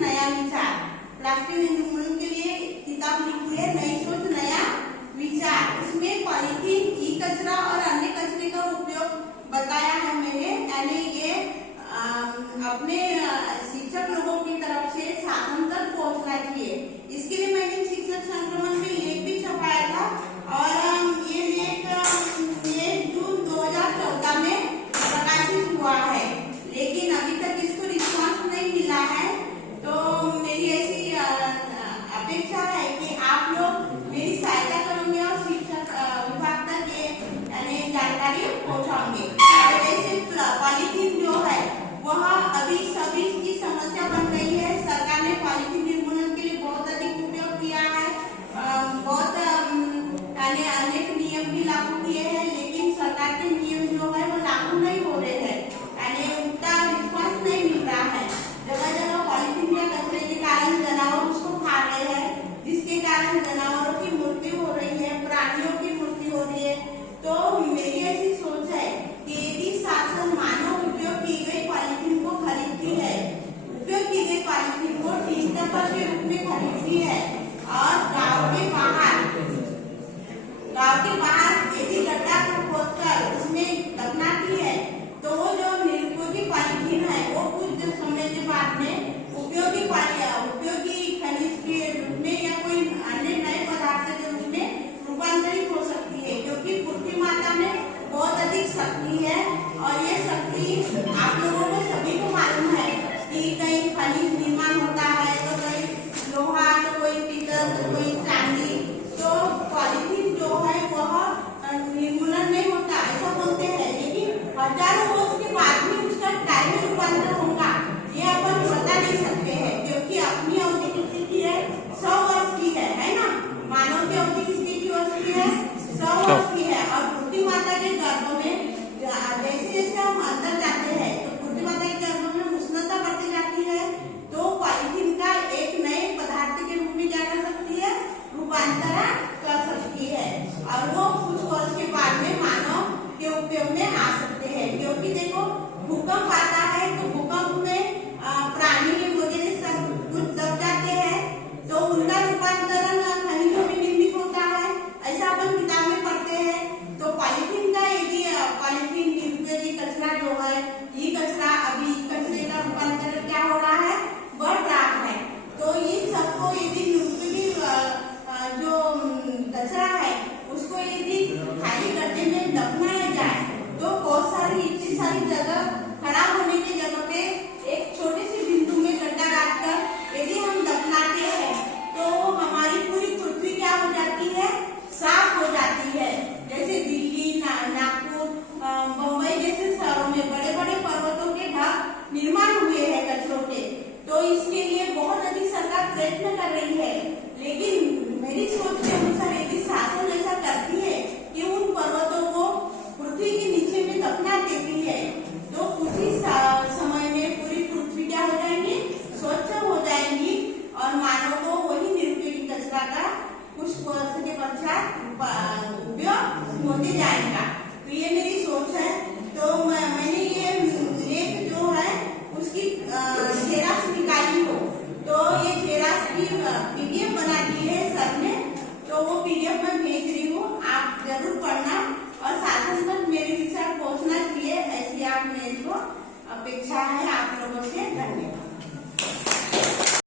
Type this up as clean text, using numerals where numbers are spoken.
नया विचार। प्लास्टिक निर्मूलन के लिए किताब लिखी है नई सोच नया विचार। उसमें पॉलीथीन, ई कचरा और अन्य कचरे का उपयोग बताया है मैंने। यानी ये अपने शिक्षक लोगों की तरफ से साधन तक पहुंचना चाहिए। इसके लिए मैंने शिक्षक संक्रमण में लेख भी छपाया था और ये लेख जून 2014 में प्रकाशित हुआ है, लेकिन अभी तक इसको रिस्पॉन्स नहीं मिला है। तो मेरी ऐसी अपेक्षा है कि आप लोग मेरी सहायता करेंगे और शिक्षक विभाग तक ये यानी जानकारी पहुंचाएंगे। जैसे पॉलीथीन जो है वह अभी सभी की समस्या बन गई है। सरकार ने पॉलीथीन निर्मूलन के लिए बहुत अधिक उपयोग किया है, बहुत अनेक नियम भी लागू किए हैं, लेकिन सरकार के नियम जो है वो लागू नहीं हो रहे हैं, यानी उनका रिस्पॉन्स नहीं मिल रहा है। जगह जगह पॉलीथीन के कचरे के कारण जानवर उसको खा रहे हैं, जिसके कारण जानवरों की मृत्यु हो रही है, प्राणियों की मृत्यु हो रही है। तो मेरी ऐसी सोच है कि यदि शासन मानव उपयोग की गई पॉलीथीन को खरीदती है, उपयोग की गई पॉलीथीन को टीचर के रूप में खरीदती है और गांव के बाहर यदि गड्ढा खोदकर उसमें दफनाती है, तो वो जो निरुपयोगी पॉलीथीन है वो कुछ समय के बाद में उपयोगी खनिज के रूप में या कोई अन्य नए पदार्थ के रूप में रूपांतरित हो सकती है, क्योंकि पृथ्वी माता में बहुत अधिक शक्ति है। और ये शक्ति आप लोगों को सभी को मालूम है कि कहीं खनिज निर्माण होता है, तो कहीं लोहा, तो कोई पीतल, तो कोई चांदी। तो पॉलीथीन जो है वह निर्मूलन नहीं होता ऐसा बोलते हैं, लेकिन हजारों वर्ष के बाद में उसका टाइम में रूपांतर होगा ये अपन बता नहीं सकते हैं, क्योंकि अपनी अवधि कितनी है 100 वर्ष की है ना। मानव की अवधि कितनी वर्ष की है 100 वर्ष की है। और पृथ्वी माता के गर्भ में जैसे जैसे हम अंदर जाते हैं तो पृथ्वी माता के गर्भ में उष्णता बढ़ती जाती है, तो पॉलीथीन का एक नए पदार्थ के रूप में क्या कर सकती है, रूपांतरण कर सकती है, और वो कुछ वर्ष के बाद में मानव के उपयोग में आ सकते हैं। क्योंकि देखो भूकंप आता है तो भूकंप में प्राणी वगैरह सब कुछ दब जाते हैं, तो उनका रूपांतरण खनिजों में निर्मित होता है, ऐसा अपन किताब में पढ़ते हैं। तो पॉलीथीन का यदि पॉलीथीन निरुपयोगी कचरा जो है, ये कचरा अभी कचरे का रूपांतरण क्या हो रहा है, बढ़ रहा है। तो इन सबको यदि निरुपयोगी जो कचरा है उसको यदि खाली गड्ढे में दफनाया जाए, तो बहुत सारी इतनी सारी जगह खराब होने की जगह पे एक छोटे से बिंदु में गड्ढा काटकर यदि हम दफनाते हैं, तो हमारी पूरी पृथ्वी क्या हो जाती है, साफ हो जाती है। जैसे दिल्ली, नागपुर, मुंबई जैसे शहरों में बड़े बड़े पर्वतों के ढक निर्माण हुए हैं कचरों के। तो इसके लिए बहुत अधिक सरकार प्रयत्न कर रही है, लेकिन मेरी सोच के अनुसार यदि शासन ऐसा करती है कि उन पर्वतों को पृथ्वी के नीचे में दफना देती है, तो कुछ ही समय में पूरी पृथ्वी क्या हो जाएगी, स्वच्छ हो जाएगी, और मानव को वही निरुपयोगी कचरा का कुछ वर्ष के पश्चात उपयोग होते जाएगा। तो ये मेरी सोच है। तो मैंने ये लेख जो है उसकी जेरॉक्स निकाली हो, तो ये जेरॉक्स की पीडीएफ बना दी है सर ने, तो वो पीडीएफ मैं भेज रही हूँ, आप जरूर पढ़ना और शासन तक मेरे विचार पहुँचना चाहिए, ऐसी आप मेरे को